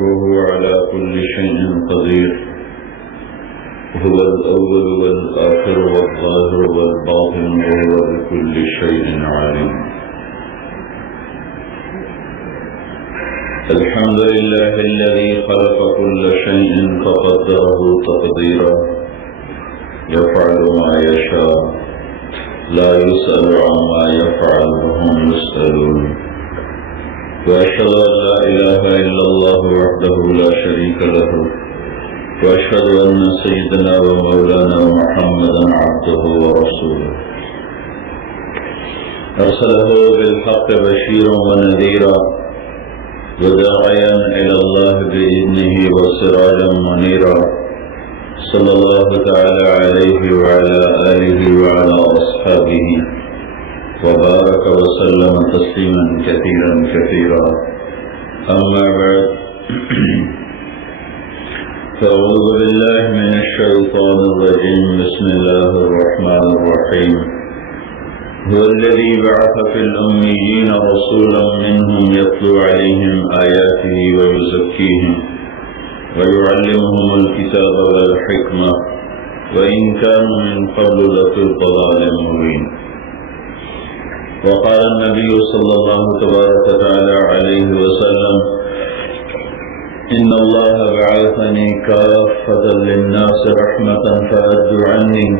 وهو على كل شيء قدير هو الأول والآخر والظاهر والباطن وهو بكل شيء عليم. الحمد لله الذي خلق كل شيء فقدره تقديرا يفعل ما يشاء لا يسأل عما يفعل وهم يسألون. وأشهد أن لا إله إلا الله وحده لا شريك له وأشهد أن سيدنا ومولانا محمدا عبده ورسوله أرسله بالحق بشيرا ونذيرا وداعيا إلى الله بإذنه وسراجا منيرا صلى الله تعالى عليه وعلى آله وعلى أصحابه وبارك وسلم تسليما كثيرا كثيرا. أما بعد فأعوذ بالله من الشيطان الرجيم. بسم الله الرحمن الرحيم. هو الذي بعث في الأميين رسولا منهم يتلو عليهم آياته ويزكيهم ويعلمهم الكتاب والحكمة وإن كانوا من قبل لفي ضلال مبين. وقال النبي صلى الله تبارك وتعالى عليه وسلم إن الله بعثني كافة للناس رحمة فأدوا عني.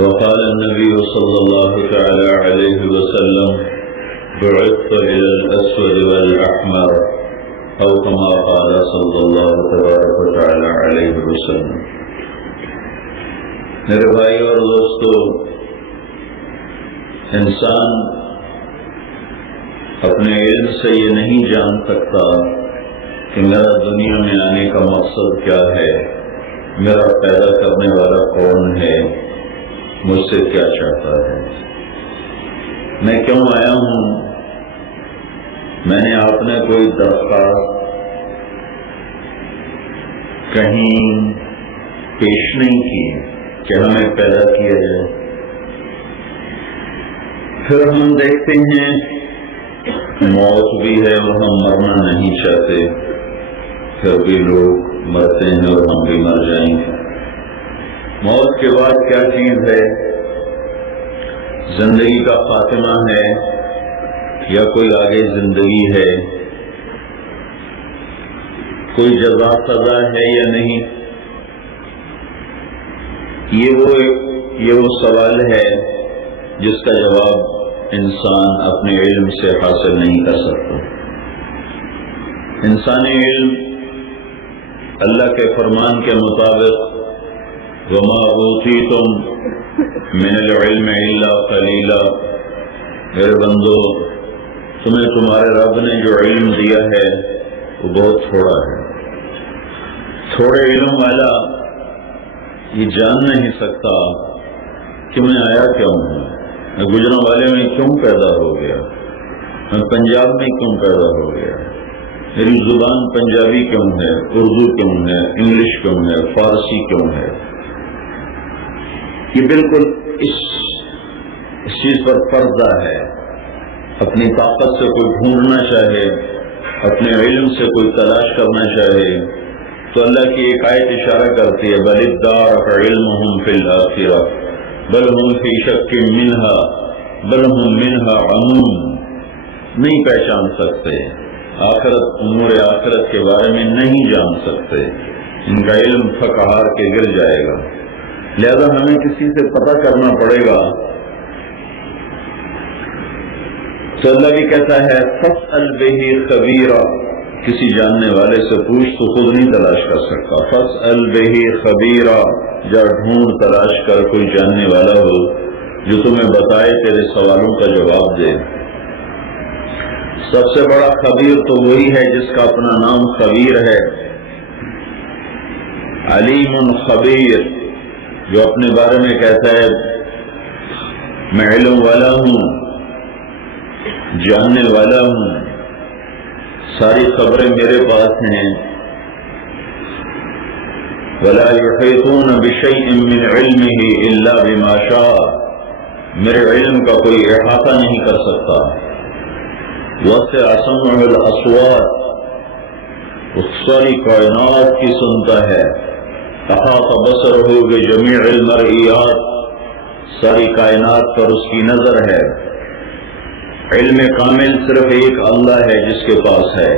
وقال النبي صلى الله تعالى عليه وسلم بعثت إلى الأسود والأحمر أو كما قال صلى الله تبارك وتعالى عليه وسلم. میرے بھائی اور دوستو، انسان اپنے علم سے یہ نہیں جان سکتا کہ میرا دنیا میں آنے کا مقصد کیا ہے، میرا پیدا کرنے والا کون ہے، مجھ سے کیا چاہتا ہے، میں کیوں آیا ہوں. میں نے آپ نے کوئی درخواست کہیں پیش نہیں کی کہ ہمیں پیدا کیا جائے. پھر ہم دیکھتے ہیں موت بھی ہے اور ہم مرنا نہیں چاہتے، پھر بھی لوگ مرتے ہیں اور ہم بھی مر جائیں گے. موت کے بعد کیا چیز ہے؟ زندگی کا خاتمہ ہے یا کوئی آگے زندگی ہے؟ کوئی جزا سزا ہے یا نہیں؟ یہ وہ سوال ہے جس کا جواب انسان اپنے علم سے حاصل نہیں کر سکتا. انسانی علم اللہ کے فرمان کے مطابق وَمَا أُوتِيتُم مِّنَ الْعِلْمِ إِلَّا قَلِيلًا، میرے بندو تمہیں تمہارے رب نے جو علم دیا ہے وہ بہت تھوڑا ہے. تھوڑے علم والا یہ جان نہیں سکتا کہ میں آیا کیوں ہوں، میں گجرا والے میں کیوں پیدا ہو گیا، میں پنجاب میں کیوں پیدا ہو گیا، میری زبان پنجابی کیوں ہے، اردو کیوں ہے، انگلش کیوں ہے، فارسی کیوں ہے. یہ بالکل اس چیز پر پردہ ہے. اپنی طاقت سے کوئی ڈھونڈنا چاہے، اپنے علم سے کوئی تلاش کرنا چاہے تو اللہ کی ایک آیت اشارہ کرتی ہے بل ادارک علمہم فی الآخرہ بل ہم فی شک منہا بل ہم منہا عموم. نہیں پہچان سکتے آخرت، امور آخرت کے بارے میں نہیں جان سکتے، ان کا علم تھک ہار کے گر جائے گا. لہذا ہمیں کسی سے پتہ کرنا پڑے گا. تو اللہ بھی کہتا ہے فاسأل بہ خبیرا، کسی جاننے والے سے پوچھ، تو خود نہیں تلاش کر سکتا. فاسأل بہ خبیرا، جا ڈھونڈ تلاش کر کوئی جاننے والا ہو جو تمہیں بتائے، تیرے سوالوں کا جواب دے. سب سے بڑا خبیر تو وہی ہے جس کا اپنا نام خبیر ہے. علیم خبیر، جو اپنے بارے میں کہتا ہے میں علم والا ہوں، جاننے والا ہوں، ساری خبریں میرے پاس ہیں. ولا يحيطون بشيء من علمه الا بما شاء، میرے علم کا کوئی احاطہ نہیں کر سکتا. وسع سمعه الاصوات، وہ ساری کائنات کی سنتا ہے. احاط بصرہ بجمیع المرئیات، ساری کائنات پر اس کی نظر ہے. علم کامل صرف ایک اللہ ہے جس کے پاس ہے.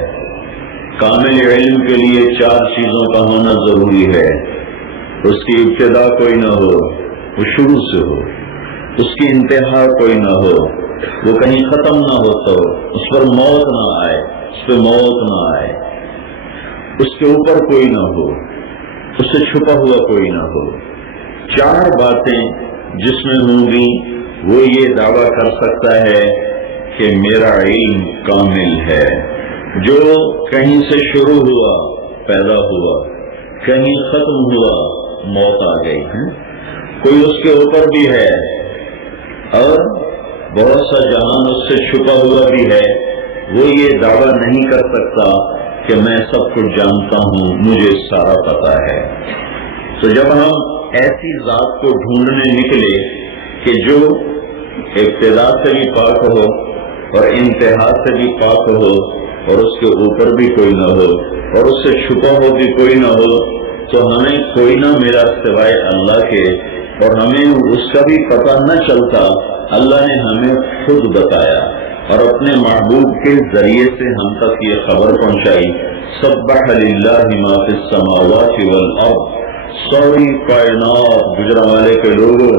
کامل علم کے لیے 4 چیزوں کا ہونا ضروری ہے. اس کی ابتدا کوئی نہ ہو، وہ شروع سے ہو. اس کی انتہا کوئی نہ ہو، وہ کہیں ختم نہ ہوتا ہو. اس پر موت نہ آئے، اس پہ موت نہ آئے. اس کے اوپر کوئی نہ ہو، اس سے چھپا ہوا کوئی نہ ہو. 4 باتیں جس میں ہوں گی وہ یہ دعویٰ کر سکتا ہے کہ میرا علم کامل ہے. جو کہیں سے شروع ہوا پیدا ہوا، کہیں ختم ہوا موت آ گئی. کوئی اس کے اوپر بھی ہے اور بہت سا جہان اس سے چھپا ہوا بھی ہے. وہ یہ دعویٰ نہیں کر سکتا کہ میں سب کچھ جانتا ہوں، مجھے سارا پتا ہے. تو جب ہم ایسی ذات کو ڈھونڈنے نکلے کہ جو ابتدا سے بھی پاک ہو اور انتہا سے بھی پاک ہو اور اس کے اوپر بھی کوئی نہ ہو اور اس سے چھپا ہو بھی کوئی نہ ہو، تو ہمیں کوئی نہ میرا سوائے اللہ کے، اور ہمیں اس کا بھی پتہ نہ چلتا. اللہ نے ہمیں خود بتایا اور اپنے محبوب کے ذریعے سے ہم تک یہ خبر پہنچائی. سبح للہ ما فی السماوات والارض، ساری کائنات گجرانوالے کے لوگوں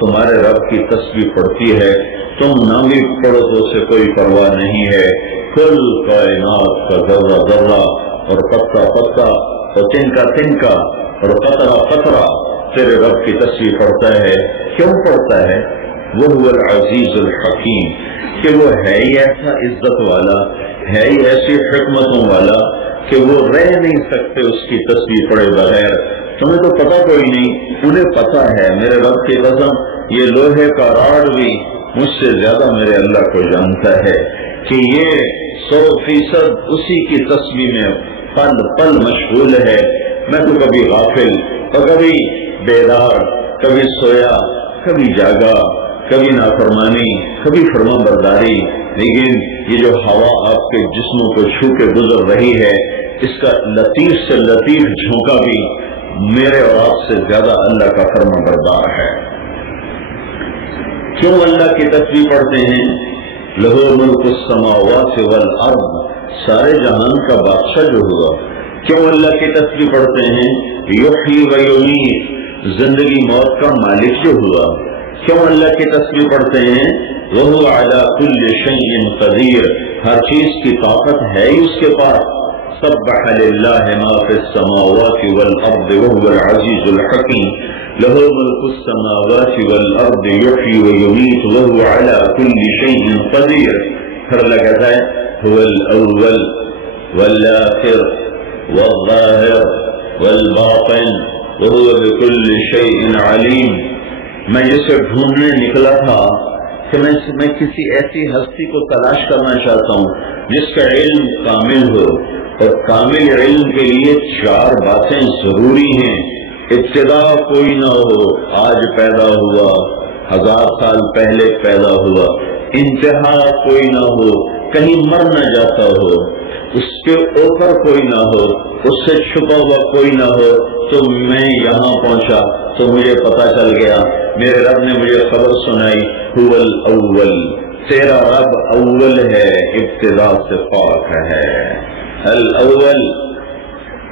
تمہارے رب کی تسبیح پڑھتی ہے. تم نہ بھی پڑھو تو اسے کوئی پرواہ نہیں ہے. کل کائنات کا ذرہ ذرہ اور پتا پتا اور تنکا تنکا اور قطرہ قطرہ تیرے رب کی تسبیح پڑھتا ہے. کیوں پڑھتا ہے؟ وہ العزیز الحکیم، کہ وہ ہے ہی ایسا عزت والا، ہے ہی ایسی حکمتوں والا کہ وہ رہ نہیں سکتے اس کی تسبیح پڑھے بغیر. تمہیں تو پتا کوئی نہیں، انہیں پتا ہے. میرے رب کی قسم یہ لوہے کا راڈ بھی مجھ سے زیادہ میرے اللہ کو جانتا ہے کہ یہ 100% اسی کی تسبیح میں پل پل مشغول ہے. میں تو کبھی غافل اور کبھی بیدار، کبھی سویا کبھی جاگا، کبھی نافرمانی کبھی فرما برداری. لیکن یہ جو ہوا آپ کے جسموں کو چھو کے گزر رہی ہے، اس کا لطیف سے لطیف جھونکا بھی میرے اور آپ سے زیادہ اللہ کا فرما بردار ہے. کیوں اللہ کی تسبیح پڑھتے ہیں؟ لہو ملک السماوات والارض، سارے جہان کا بادشاہ جو ہوا. کیوں اللہ کی تسبیح پڑھتے ہیں؟ یحیی و یمیت، زندگی موت کا مالک جو ہوا. کیوں اللہ کی تسبیح پڑھتے ہیں؟ وہو علی کل شیء قدیر، ہر چیز کی طاقت ہے ہی اس کے پاس. سبح للہ ما فی السماوات والارض وهو العزیز الحکیم. له ملک السماوات والارض یحیی و یمیت وهو علی کل شیء قدیر. پھر لگتا ہے هو الاول والآخر والظاہر والباطن وهو بكل شیء علیم. میں جسے ڈھونڈنے نکلا تھا کہ میں کسی ایسی ہستی کو تلاش کرنا چاہتا ہوں جس کا علم کامل ہو، اور کامل علم کے لیے 4 باتیں ضروری ہیں. ابتدا کوئی نہ ہو، آج پیدا ہوا، 1000 سال پہلے پیدا ہوا. انتہا کوئی نہ ہو، کہیں مر نہ جاتا ہو. اس کے اوپر کوئی نہ ہو، اس سے چھپا ہوا کوئی نہ ہو. تو میں یہاں پہنچا تو مجھے پتا چل گیا، میرے رب نے مجھے خبر سنائی، هو الاول، تیرا رب اول ہے، ابتدا سے پاک ہے. الاول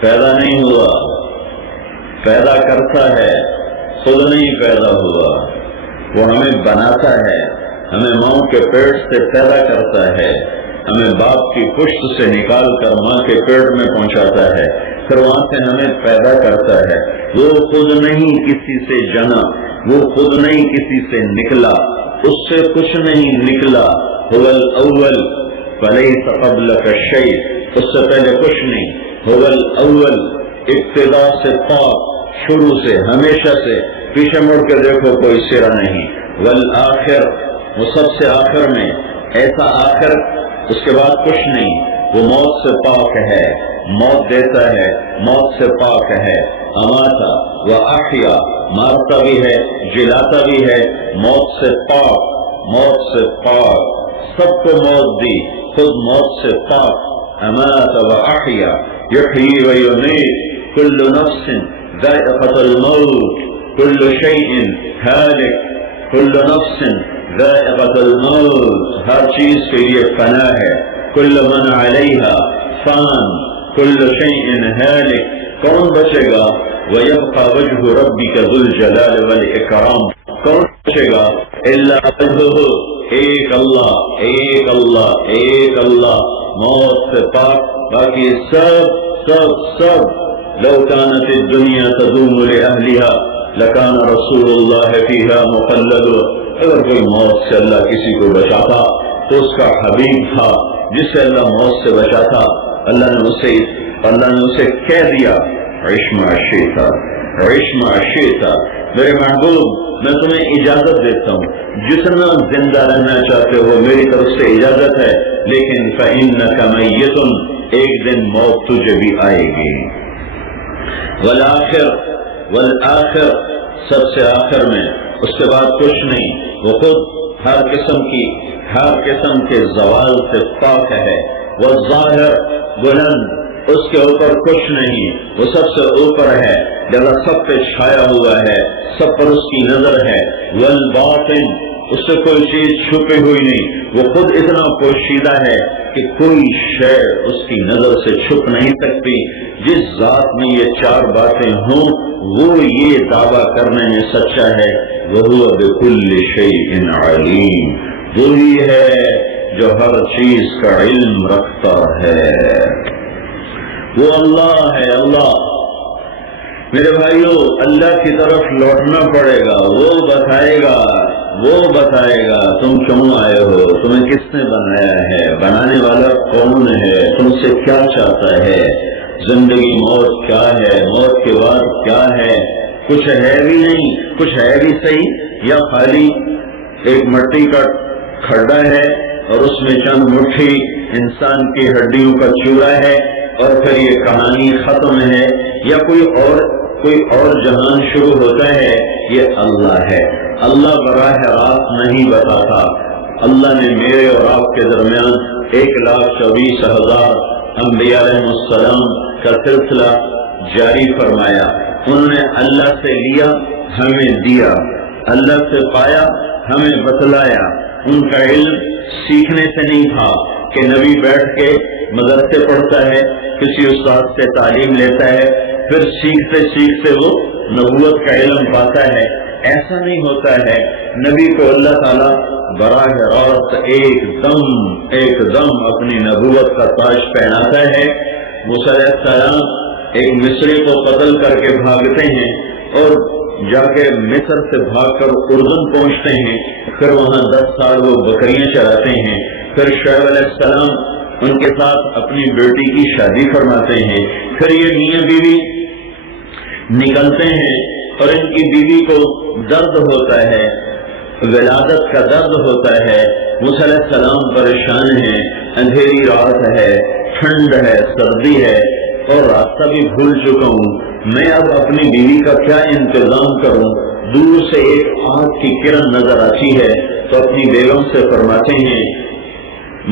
پیدا نہیں ہوا، پیدا کرتا ہے، خود نہیں پیدا ہوا. وہ ہمیں بناتا ہے، ہمیں ماں کے پیٹ سے پیدا کرتا ہے، ہمیں باپ کی پشت سے نکال کر ماں کے پیٹ میں پہنچاتا ہے، پھر وہاں سے ہمیں پیدا کرتا ہے. وہ خود نہیں کسی سے جنا، وہ خود نہیں کسی سے نکلا، اس سے کچھ نہیں نکلا. هو الاول فلیس قبلک شیء، اس سے پہلے کچھ نہیں. هو الاول، ابتدا سے پاک، شروع سے، ہمیشہ سے. پیچھے مڑ کے دیکھو کوئی سرا نہیں. والآخر، وہ سب سے آخر میں، ایسا آخر اس کے بعد کچھ نہیں. وہ موت سے پاک ہے، موت دیتا ہے، موت سے پاک ہے. اماتا و احیا، مارتا بھی ہے، جلاتا بھی ہے، موت سے پاک، موت سے پاک. سب کو موت دی، خود موت سے پاک. امات و احیا، يحيي ويميت كل نفس ذائقة الموت كل شيء هالك كل نفس ذائقة الموت، ہر چیز کے لیے فنا ہے. كل من عليها فان كل شيء هالك، کون بچے گا؟ ويبقى وجه ربك ذو الجلال والإكرام، کون بچے گا؟ إلا وجهه، ایک اللہ ایک اللہ ایک اللہ، موت سے پاک، باقی سب سب سب. لو كانت الدنيا تدوم لأهلها لكان رسول الله فيها مخلد. اگر کوئی موت سے اللہ کسی کو بچاتا تو اس کا حبیب تھا جس سے اللہ موت سے بچاتا. اللہ نے اسے کہہ دیا عیش ما شئت عیش ما شئت، میرے محبوب میں تمہیں اجازت دیتا ہوں، جتنا زندہ رہنا چاہتے ہو میری طرف سے اجازت ہے، لیکن فإنک میت، ایک دن موت تجھے بھی آئے گی. والآخر سب سے آخر میں، اس کے بعد کچھ نہیں، وہ خود ہر قسم کے زوال سے پاک ہے. والظاہر بلند، اس کے اوپر کچھ نہیں، وہ سب سے اوپر ہے، جگہ سب پہ چھایا ہوا ہے، سب پر اس کی نظر ہے. والباطن، اس سے کوئی چیز چھپی ہوئی نہیں، وہ خود اتنا پوشیدہ ہے کہ کوئی شے اس کی نظر سے چھپ نہیں سکتی. جس ذات میں یہ چار باتیں ہوں وہ یہ دعویٰ کرنے میں سچا ہے وَهُوَ بِكُلِّ شَيْءٍ عَلِيمٌ، وہی ہے جو ہر چیز کا علم رکھتا ہے. وہ اللہ ہے. اللہ میرے بھائیو، اللہ کی طرف لوٹنا پڑے گا. وہ بتائے گا تم کیوں آئے ہو، تمہیں کس نے بنایا ہے، بنانے والا کون ہے، تم سے کیا چاہتا ہے، زندگی موت کیا ہے، موت کے بعد کیا ہے. کچھ ہے بھی نہیں، کچھ ہے بھی صحیح، یا خالی ایک مٹی کا کھڈا ہے اور اس میں چند مٹھی انسان کی ہڈیوں کا چورا ہے اور پھر یہ کہانی ختم ہے، یا کوئی اور جہان شروع ہوتا ہے. یہ اللہ ہے. اللہ براہ راست نہیں بتاتا. اللہ نے میرے اور آپ کے درمیان 1,24,000 انبیاء علیہ السلام کا سلسلہ جاری فرمایا. انہوں نے اللہ سے لیا، ہمیں دیا، اللہ سے پایا، ہمیں بتلایا. ان کا علم سیکھنے سے نہیں تھا کہ نبی بیٹھ کے مدرسے پڑھتا ہے، کسی استاد سے تعلیم لیتا ہے، پھر سیکھتے سیکھتے وہ نبوت کا علم پاتا ہے. ایسا نہیں ہوتا ہے. نبی کو اللہ تعالیٰ براہ راست ایک دم اپنی نبوت کا تاج پہناتا ہے. موسیٰ علیہ السلام ایک مصری کو قتل کر کے بھاگتے ہیں اور جا کے مصر سے بھاگ کر اردن پہنچتے ہیں. پھر وہاں 10 سال وہ بکریاں چراتے ہیں. پھر شعیب علیہ السلام ان کے ساتھ اپنی بیٹی کی شادی فرماتے ہیں. پھر یہ میاں بیوی نکلتے ہیں اور ان کی بیوی کو درد ہوتا ہے، ولادت کا درد ہوتا ہے. موسیٰ علیہ السلام پریشان ہیں، اندھیری رات ہے، ٹھنڈ ہے، سردی ہے اور راستہ بھی بھول چکا ہوں. میں اب اپنی بیوی کا کیا انتظام کروں؟ دور سے ایک آگ کی کرن نظر آتی ہے تو اپنی بیگم سے فرماتے ہیں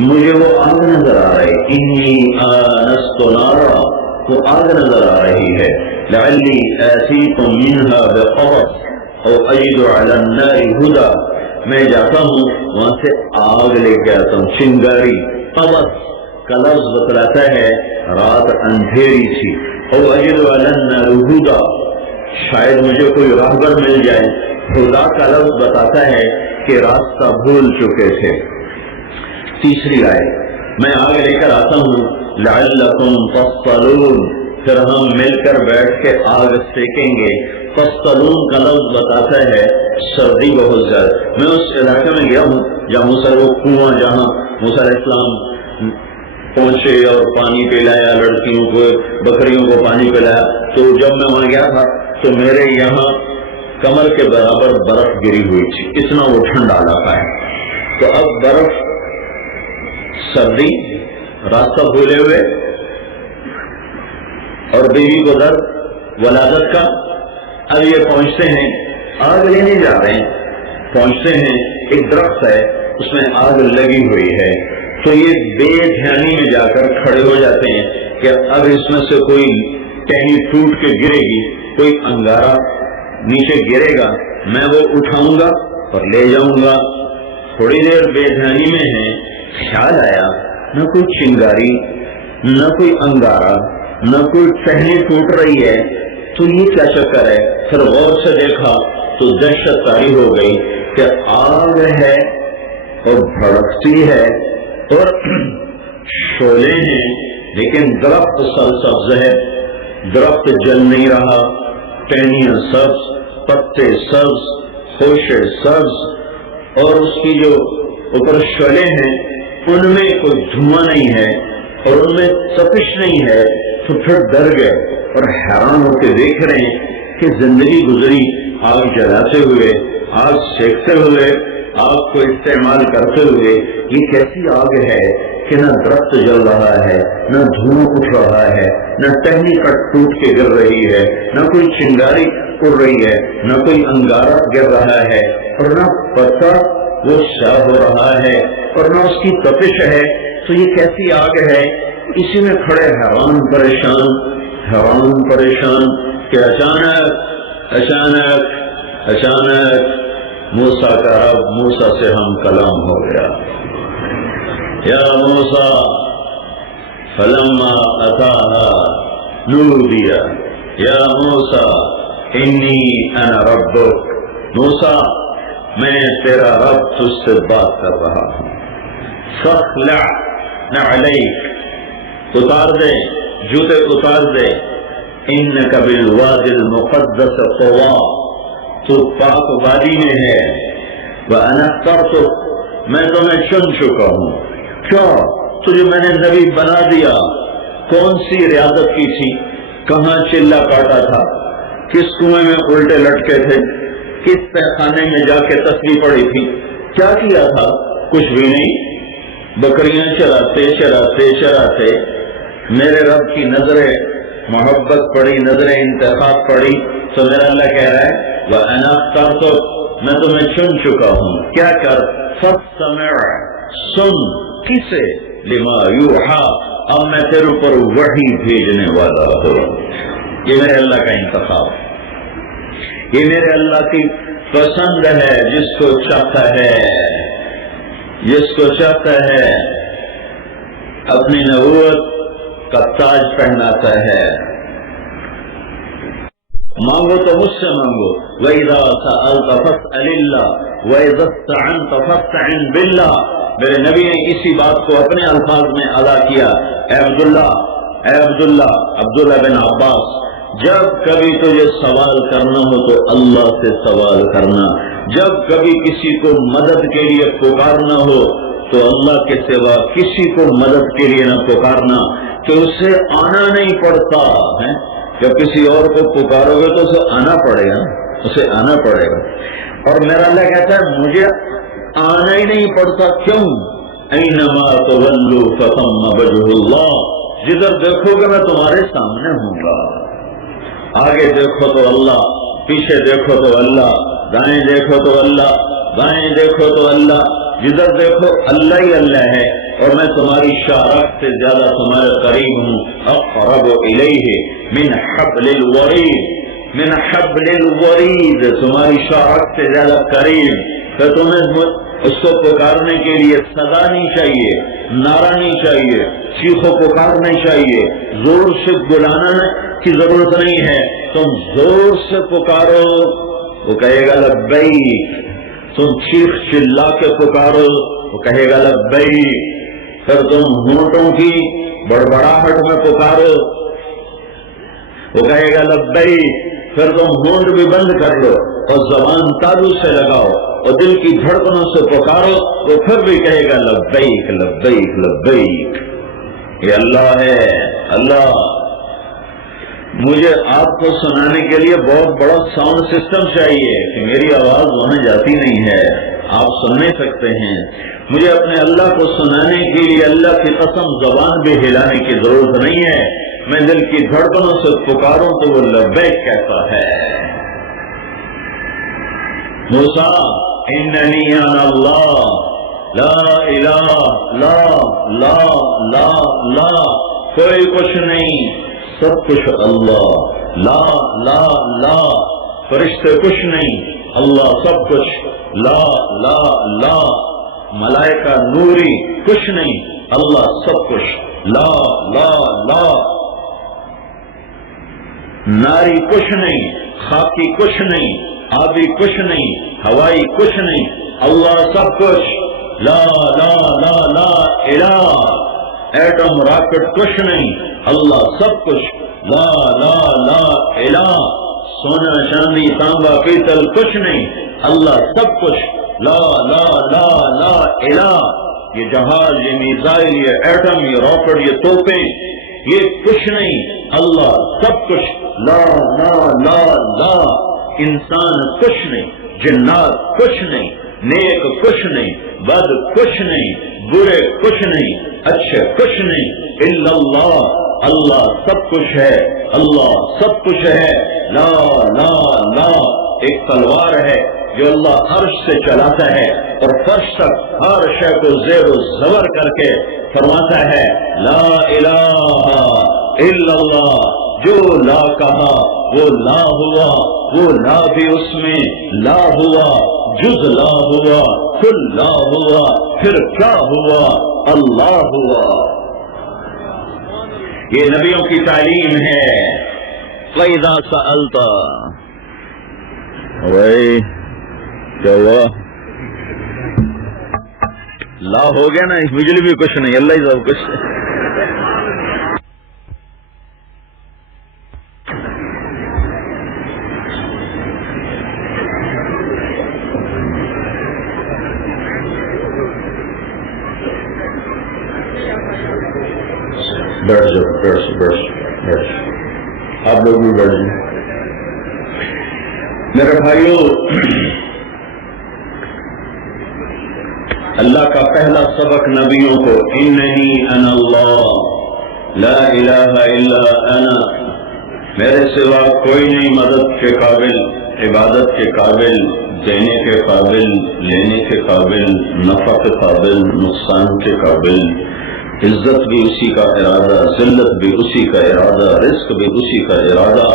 مجھے وہ آگ نظر آ رہی، انی آنست نارا، وہ آگ نظر آ رہی ہے. لعلی آتیکم منہا بقبس او اجد علی النار ہدا، میں جاتا ہوں وہاں سے آگ لے کے آتا ہوں، چنگاری. قبس کا لفظ بتلاتا ہے رات اندھیری تھی. او اجد علی النار ہدا، شاید مجھے کوئی راہبر مل جائے. خدا کا لفظ بتاتا ہے کہ راستہ بھول چکے تھے. تیسری آیت، میں آگ لے کر آتا ہوں لعلکم تصطلون، پھر ہم مل کر بیٹھ کے آگ سیکیں گے. تصطلون کا لفظ بتاتا ہے سردی بہت زیادہ. میں اس علاقے میں گیا ہوں جہاں وہ کنواں جہاں موسیٰ علیہ السلام پہنچے اور پانی پلایا لڑکیوں کو، بکریوں کو پانی پلایا. تو جب میں وہاں گیا تھا تو میرے یہاں کمر کے برابر برف گری ہوئی تھی، اتنا وہ ٹھنڈا علاقہ ہے. تو اب برف، سردی، راستہ بھولے ہوئے اور بیوی کو درد ولادت کا. اب یہ پہنچتے ہیں، آگ لینے جا رہے ہیں، پہنچتے ہیں ایک درخت ہے اس میں آگ لگی ہوئی ہے. تو یہ بے دھیانی میں جا کر کھڑے ہو جاتے ہیں کہ اب اس میں سے کوئی ٹہنی ٹوٹ کے گرے گی، کوئی انگارہ نیچے گرے گا، میں وہ اٹھاؤں گا اور لے جاؤں گا۔ تھوڑی دیر بے دھیانی میں ہے، خیال آیا نہ کوئی چنگاری، نہ کوئی انگارہ، نہ کوئی ٹہنی ٹوٹ رہی ہے، تو یہ کیا چکر ہے؟ پھر غور سے دیکھا تو دہشت طاری ہو گئی کہ آگ ہے اور بھڑکتی ہے اور شعلے ہیں، لیکن درخت سرسبز ہے، درخت جل نہیں رہا، ٹہنیاں سبز، پتے سبز، خوشے سبز، اور اس کی جو اوپر شعلے ہیں ان میں کوئی دھواں نہیں ہے اور ان میں تپش نہیں ہے۔ تو پھر ڈر گئے اور حیران ہو کے دیکھ رہے ہیں کہ زندگی گزری آگ جلاتے ہوئے، آگ سیکتے ہوئے، آگ کو استعمال کرتے ہوئے، یہ کیسی آگ ہے کہ نہ درخت جل رہا ہے، نہ دھواں اٹھ رہا ہے، نہ ٹہنی کٹ ٹوٹ کے گر رہی ہے، نہ کوئی چنگاری اڑ رہی ہے، نہ کوئی انگارہ گر رہا ہے، اور نہ پتا وہ سیاہ ہو رہا ہے، اور نہ اس کی تپش ہے۔ تو یہ کیسی آگ ہے؟ اسی میں کھڑے حیران پریشان کہ اچانک موسیٰ کا رب موسیٰ سے ہم کلام ہو گیا۔ یا موسیٰ فلما اتاها نودی یا موسیٰ انی انا ربک، موسیٰ میں تیرا رب تجھ سے بات کر رہا ہوں۔ فاخلع نعلیک، اتار دے جوتے، اتار دے، انک بالوادی المقدس طویٰ، تو پاک وادی میں ہے، وانا اخترتک، میں تمہیں چن چکا ہوں۔ کیا تجھے میں نے نبی بنا دیا؟ کون سی ریاضت کی تھی؟ کہاں چلا کاٹا تھا؟ کس کنویں میں الٹے لٹکے تھے؟ کس تہخانے میں جا کے تسبیح پڑی تھی؟ کیا کیا تھا؟ کچھ بھی نہیں۔ بکریاں چراتے میرے رب کی نظر محبت پڑی، نظر انتخاب پڑی، تو میرا اللہ کہہ رہا ہے وَأَنَا اخْتَرْتُكَ، میں تمہیں چن چکا ہوں۔ کیا کر؟ فَاسْتَمِعْ، سن، کسے؟ لِمَا يُوحَىٰ، اب میں تیرے اوپر وحی بھیجنے والا ہوں۔ یہ میرے اللہ کا انتخاب، یہ میرے اللہ کی پسند ہے، جس کو چاہتا ہے اپنی نبوت کا تاج پہناتا ہے۔ مانگو تو مجھ سے مانگو، وَإِذَا سَأَلْتَ فَاسْأَلِ اللَّهَ وَإِذَا اسْتَعَنْتَ فَاسْتَعِنْ بِاللَّهِ۔ میرے نبی نے اسی بات کو اپنے الفاظ میں ادا کیا۔ اے عبداللہ بن عباس، جب کبھی تجھے سوال کرنا ہو تو اللہ سے سوال کرنا، جب کبھی کسی کو مدد کے لیے پکارنا ہو تو اللہ کے سوا کسی کو مدد کے لیے نہ پکارنا، کہ اسے آنا نہیں پڑتا ہے۔ جب کسی اور کو پکارو گے تو اسے آنا پڑے گا، اور میرا اللہ کہتا ہے مجھے آنا ہی نہیں پڑتا۔ کیوں؟ اینما تولوا فثم وجہ اللہ، جدھر دیکھو گے میں تمہارے سامنے ہوں گا۔ آگے دیکھو تو اللہ، پیچھے دیکھو تو اللہ، دائیں دیکھو تو اللہ، بائیں دیکھو تو اللہ، جدھر دیکھو اللہ ہی اللہ ہے، اور میں تمہاری شارخ سے زیادہ تمہارے قریب ہوں۔ اقرب الیہ من حبل الورید، تمہاری شارخ سے زیادہ قریب۔ تو تمہیں اس کو پکارنے کے لیے صدا نہیں چاہیے، نعرہ نہیں چاہیے، چیخو پکار نہیں چاہیے، زور سے بلانا کی ضرورت نہیں ہے۔ تم زور سے پکارو، وہ کہے گا لبیک۔ تم چیخ چلا کے پکارو، وہ کہے گا لبیک۔ پھر تم ہونٹوں کی بڑبڑاہٹ میں پکارو، وہ کہے گا لبیک۔ پھر تم ہونٹ بھی بند کر لو اور زبان تالو سے لگاؤ اور دل کی دھڑکنوں سے پکارو، وہ پھر بھی کہے گا لبیک لبیک لبیک۔ یہ اللہ ہے، اللہ۔ مجھے آپ کو سنانے کے لیے بہت بڑا ساؤنڈ سسٹم چاہیے کہ میری آواز وہاں جاتی نہیں ہے، آپ سن نہیں سکتے ہیں۔ مجھے اپنے اللہ کو سنانے کے لیے اللہ کی قسم زبان بھی ہلانے کی ضرورت نہیں ہے، میں دل کی دھڑکنوں سے پکاروں تو وہ لبیک کہتا ہے۔ موسیٰ اننی انا اللہ لا الہ لا لا لا لا کوئی کچھ نہیں، سب کچھ اللہ، لا لا لا، فرشتے کچھ نہیں، اللہ سب کچھ، لا لا لا، ملائکہ نوری کچھ نہیں، اللہ سب کچھ، لا لا لا، ناری کچھ نہیں، خاکی کچھ نہیں، آبی کچھ نہیں، ہوائی کچھ نہیں، اللہ سب کچھ، لا لا لا لا الہ، ایٹم راکٹ کچھ نہیں، اللہ سب کچھ، لا لا لا الہ، سونا چاندی تانبا پیتل کچھ نہیں، اللہ سب کچھ، لا لا لا لا الہ، یہ جہاز، یہ میزائل، یہ ایٹم، یہ راکٹ، یہ توپیں، یہ کچھ نہیں، اللہ سب کچھ، لا لا لا لا، انسان کچھ نہیں، جنات کچھ نہیں، نیک کچھ نہیں، بد کچھ نہیں، برے کچھ نہیں، اچھے کچھ نہیں، الا اللہ، اللہ سب کچھ ہے، اللہ سب کچھ ہے، لا لا لا، ایک تلوار ہے جو اللہ عرش سے چلاتا ہے اور فرش تک ہر شے کو زیر و زبر کر کے فرماتا ہے، لا الہ الا اللہ، جو لا کہا وہ لا ہوا، وہ لا بھی اس میں لا ہوا، جز لا ہوا، کل لا ہوا، پھر کیا ہوا، اللہ ہوا۔ یہ نبیوں کی تعلیم ہے۔ فَإِذَا سَأَلْتَ، بھائی کیا ہوا؟ لا ہو گیا نا، بجلی بھی کچھ نہیں، اللہ ہی سب کچھ۔ بیٹھ جاؤ، آپ لوگ بھی بیٹھ جائیں۔ میرے بھائیوں، اللہ کا پہلا سبق نبیوں کو، اننی انا اللہ لا الہ الا انا، میرے سوا کوئی نہیں مدد کے قابل، عبادت کے قابل، دینے کے قابل، لینے کے قابل، نفع کے قابل، نقصان کے قابل، عزت بھی اسی کا ارادہ، ذلت بھی اسی کا ارادہ، رزق بھی اسی کا ارادہ،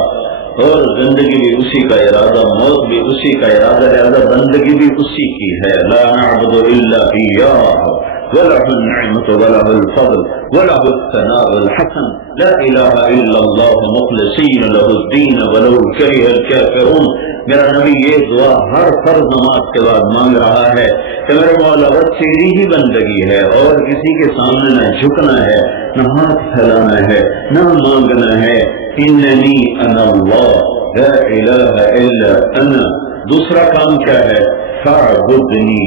اور زندگی بھی اسی کا ارادہ، موت بھی اسی کا ارادہ، لہذا بندگی بھی اسی کی ہے۔ لا نعبد الا اياه وله النعمة وله الفضل وله الثناء الحسن لا اله الا الله مخلصين له الدين ولو كره الكافرون۔ میرا نبی یہ دعا ہر فرض نماز کے بعد مانگ رہا ہے کہ میرے مولا بس تیری ہی بندگی ہے، اور کسی کے سامنے نہ جھکنا ہے، نہ ہاتھ پھیلانا ہے، نہ مانگنا ہے۔ اننی انا اللہ لا الہ الا انا۔ دوسرا کام کیا ہے؟ فاعبدنی،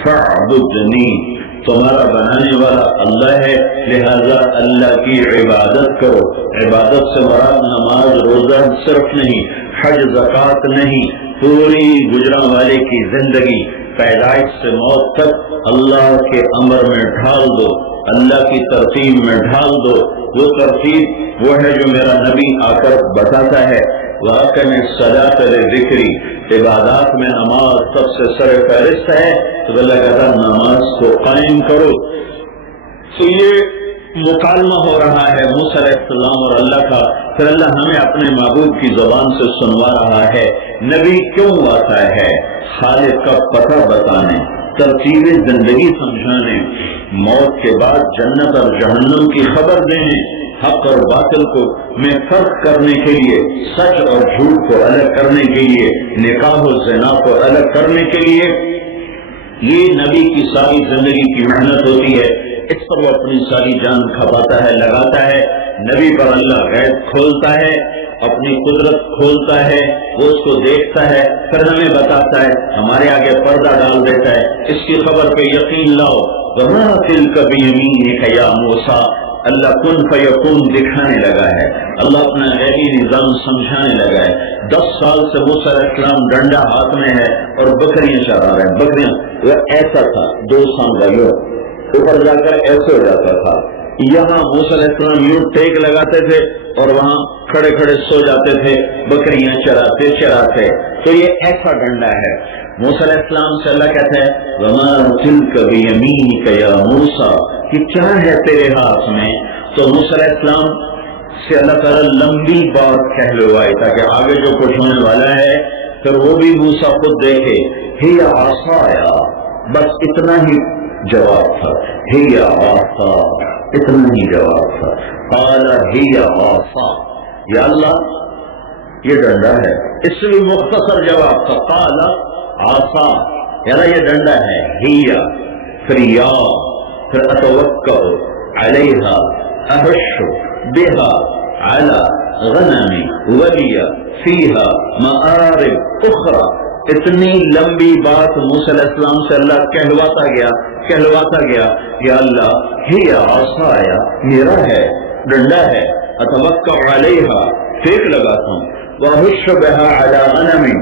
فاعبدنی، تمہارا بنانے والا اللہ ہے، لہذا اللہ کی عبادت کرو۔ عبادت سے مراد نماز روزہ صرف نہیں، حج زکوٰۃ نہیں، پوری گجراں والے کی زندگی پیدائش سے موت تک اللہ کے امر میں ڈھال دو، اللہ کی ترتیب میں ڈھال دو۔ وہ ترتیب وہ ہے جو میرا نبی آ کر بتاتا ہے، وَأَقِمِ الصَّلَاةَ لِلذِّكْرِ، عبادات میں نماز سب سے سر فہرست ہے، تو اللہ کہتا ہے نماز کو قائم کرو۔ تو یہ مکالمہ ہو رہا ہے موسیٰ علیہ السلام اور اللہ کا، پھر اللہ ہمیں اپنے معبود کی زبان سے سنوا رہا ہے۔ نبی کیوں آتا ہے؟ خالق کا پتہ بتانے، ترتیب زندگی سمجھانے، موت کے بعد جنت اور جہنم کی خبر دینے، حق اور باطل کو میں فرق کرنے کے لیے، سچ اور جھوٹ کو الگ کرنے کے لیے، نکاح و زنا کو الگ کرنے کے لیے، یہ نبی کی ساری زندگی کی محنت ہوتی ہے۔ اس پر وہ اپنی ساری جان کھپاتا ہے، لگاتا ہے۔ نبی پر اللہ غیب کھولتا ہے، اپنی قدرت کھولتا ہے، وہ اس کو دیکھتا ہے، پھر ہمیں بتاتا ہے، ہمارے آگے پردہ ڈال دیتا ہے۔ اس کی خبر پہ یقین لاؤ۔ وَمَا تِلْكَ بِيَمِينِكَ يَا مُوسَىٰ، اللہ کن فیکون دکھانے لگا ہے، اللہ اپنا غیبی نظام سمجھانے لگا ہے۔ 10 سال سے موسیٰ علیہ السلام ڈنڈا ہاتھ میں ہے اور بکریاں چرا رہے ہیں۔ بکریاں وہ ایسا تھا، 2 سال کا یوں اوپر جا کر ایسے ہو جاتا تھا۔ یہاں موسیٰ علیہ السلام یوں ٹیک لگاتے تھے اور وہاں کھڑے کھڑے سو جاتے تھے، بکریاں چراتے۔ تو یہ ایسا ڈنڈا ہے۔ موسیٰ علیہ السلام سے اللہ کہتا ہے وَمَا تِلْكَ بِيَمِينِكَ يَا مُوسَىٰ، کہ کیا ہے تیرے ہاتھ میں؟ تو موسیٰ علیہ السلام سے اللہ تعالیٰ لمبی بات کہلوائے تاکہ آگے جو کچھ ہونے والا ہے پھر وہ بھی موسیٰ خود دیکھے. ہی عصایا، بس اتنا ہی جواب تھا. ہی عصا، اتنا ہی جواب تھا. قال ہی عصا، یا اللہ یہ ڈنڈا ہے. اس سے بھی مختصر جواب تھا. قال عصا، یا اللہ یہ ڈنڈا ہے. ہی، پھر یا، پھر اتوکل علیہا احش بہا علی غنمی ولی فیہا مآرب اخرى. اتنی لمبی بات موسیٰ علیہ السلام سے اللہ کہلواتا گیا یا اللہ ہی عصایا، میرا ہے، ڈنڈا ہے. اتوکل علیہا، پھینک لگاتا ہوں. واحش بہا علی غنمی،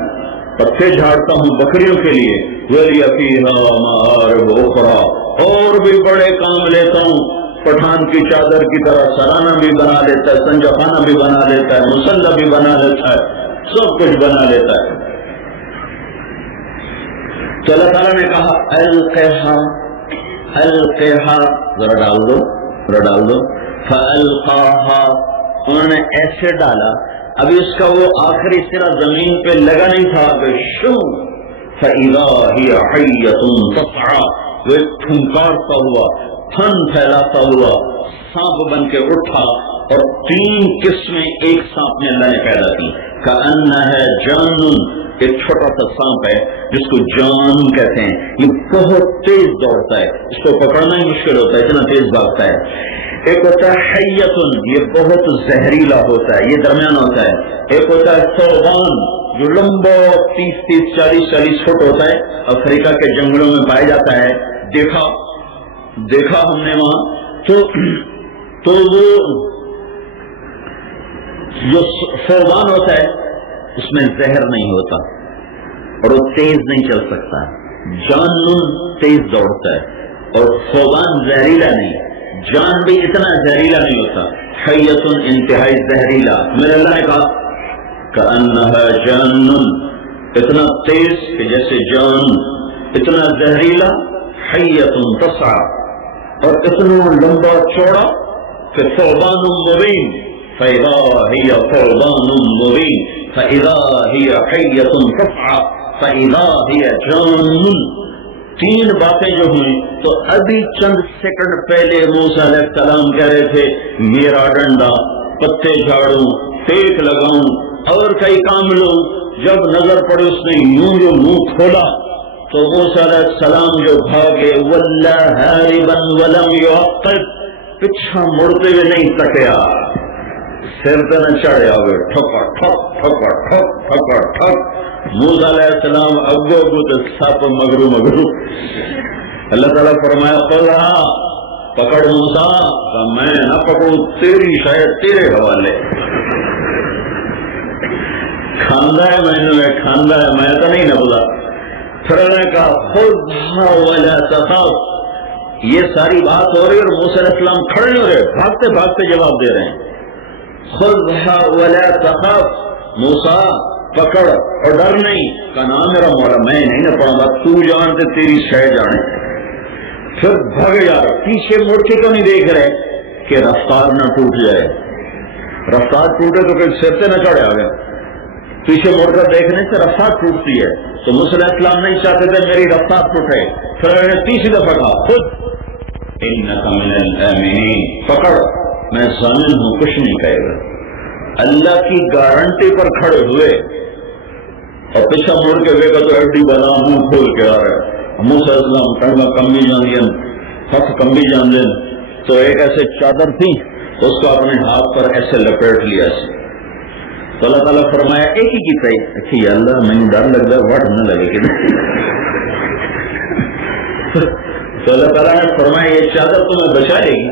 پتے جھاڑتا ہوں بکریوں کے لیے. ولی فیہا مآرب اخرى، اور بھی بڑے کام لیتا ہوں. پٹھان کی چادر کی طرح سرانہ بھی بنا لیتا ہے، سنجا خانہ بھی بنا لیتا ہے، مسلح بھی بنا لیتا ہے، سب کچھ بنا لیتا ہے. تو اللہ تعالیٰ نے کہا القیہا، القیہا، ذرا ڈال دو. فالقاہا، انہوں نے ایسے ڈالا، ابھی اس کا وہ آخری سرا زمین پہ لگا نہیں تھا کہ شو فإذا هي حية تسعى، وہ ایک پھنکارتا ہوا، تھن پھیلاتا ہوا سانپ بن کے اٹھا. اور 3 قسمیں ایک سانپ میں اللہ نے پیدا کی. کأنها جان، ایک چھوٹا سا سانپ ہے جس کو جان کہتے ہیں. یہ بہت تیز دوڑتا ہے، اس کو پکڑنا ہی مشکل ہوتا ہے، اتنا تیز بھاگتا ہے. ایک ہوتا ہے حیتن، یہ بہت زہریلا ہوتا ہے، یہ درمیان ہوتا ہے. ایک ہوتا ہے ثعبان، جو لمبا 30-40 فٹ ہوتا ہے، افریقہ کے جنگلوں میں پایا جاتا ہے. دیکھا ہم نے وہاں. تو وہ جو ثعبان ہوتا ہے اس میں زہر نہیں ہوتا اور وہ تیز نہیں چل سکتا. جان تیز دوڑتا ہے اور ثعبان زہریلا نہیں. جان بھی اتنا زہریلا نہیں ہوتا. حیتن، انتہائی زہریلا. میرے اللہ نے کہا کأنها جان، اتنا تیز کہ جیسے جان، اتنا زہریلا. حیتن تسعى، اور اتنا لمبا چوڑا کہ ثعبان مبین. فإذا هي ثعبان مبین، فإذا هي حية تسعى، فإذا هي جان. 3 باتیں جو ہوئی. تو ابھی چند سیکنڈ پہلے موسیٰ علیہ السلام کہہ رہے تھے میرا ڈنڈا، پتے جھاڑوں، ٹیک لگاؤں اور کئی کام لوں. جب نظر پڑی اس نے یوں جو منہ کھولا تو موسیٰ علیہ السلام جو بھاگے، وَلَّا هَارِبًا وَلَمْ يُعَقِّبْ، پیچھا مڑتے ہوئے نہیں تکیا، سر پہ نہ چڑھے ہوئے. ٹھکا ٹھک ٹھکا ٹھک ٹھکا ٹھک. موسیٰ علیہ السلام اگو تو سپ مگرو. اللہ تعالیٰ فرمایا پکڑا، پکڑ موسیٰ. میں نہ پکڑوں، تیری شاید تیرے حوالے. کھاندہ ہے میں تو نہیں نہ بولا. پھر نے کہا خذھا ولا تخف. یہ ساری بات ہو رہی اور موسیٰ علیہ السلام کھڑے ہو رہے، بھاگتے بھاگتے جواب دے رہے ہیں. خذھا ولا تخف، موسیٰ پکڑ اور ڈر نہیں. کہا نا میرا مولا، میں نہیں نہ پڑھوں گا، تو جانتے تیری شے جانے. پھر بھگ جا. پیچھے مڑ کے تو نہیں دیکھ رہے کہ رفتار نہ ٹوٹ جائے. رفتار ٹوٹے تو پھر سر سے نہ چڑھے آ گئے. پیچھے مڑ کر دیکھنے سے رفتار ٹوٹتی ہے. تو موسیٰ علیہ السلام نہیں چاہتے تھے میری رفتار ٹوٹے. پھر انہوں نے 3 دفعہ کہا خود انک من الامنین، پکڑ، میں ضامن ہوں، کچھ نہیں کہے گا. اللہ کی گارنٹی پر کھڑے ہوئے اور پیچھا مڑ کے دیکھا تو ہڈی بنا منہ کھول کے آ رہے. موسیٰ علیہ السلام ٹنگا کمبی جان دین، ہاتھ کمبی جان دین. تو ایک ایسے چادر تھی، اس کو اپنے ہاتھ پر ایسے لپیٹ لیا. تو اللہ تعالیٰ فرمایا ایک ہی کی تھی. اللہ مجھے ڈر لگتا ہے وٹ نہ لگے کہ. تو اللہ تعالیٰ نے فرمایا یہ چادر تمہیں بچا لے گی.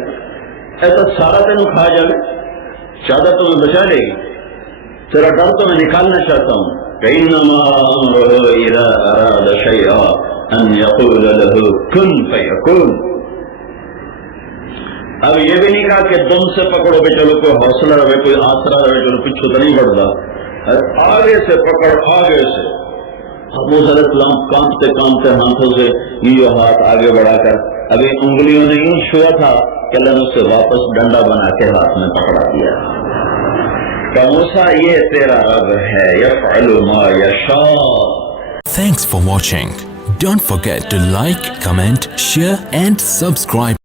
ایسا سارا تین کھا جائے، چادر تمہیں بچا لے گی. تیرا ڈر تو میں نکالنا چاہتا ہوں. إِنَّمَا أَمْرُهُ إِذَا أَرَادَ شَيْئًا أَنْ يَقُولَ لَهُ كُنْ فَيَكُونُ. اب یہ بھی نہیں کہا کہ تم سے پکڑو کہ چلو کوئی حوصلہ رہے، کوئی آسرا رہے، چلو پیچھے تو نہیں بڑھتا. آگے سے پکڑ، آگے سے. موسیٰ علیہ السلام کانپتے کانپتے ہاتھوں سے یہ ہاتھ آگے بڑھا کر ابھی انگلیوں نے یوں چھوا تھا کہ اللہ نے اسے واپس ڈنڈا بنا کے ہاتھ میں پکڑا دیا کہ موسیٰ یہ تیرا رب ہے یفعل ما یشاء. Thanks for watching. Don't forget to like, comment, share and subscribe.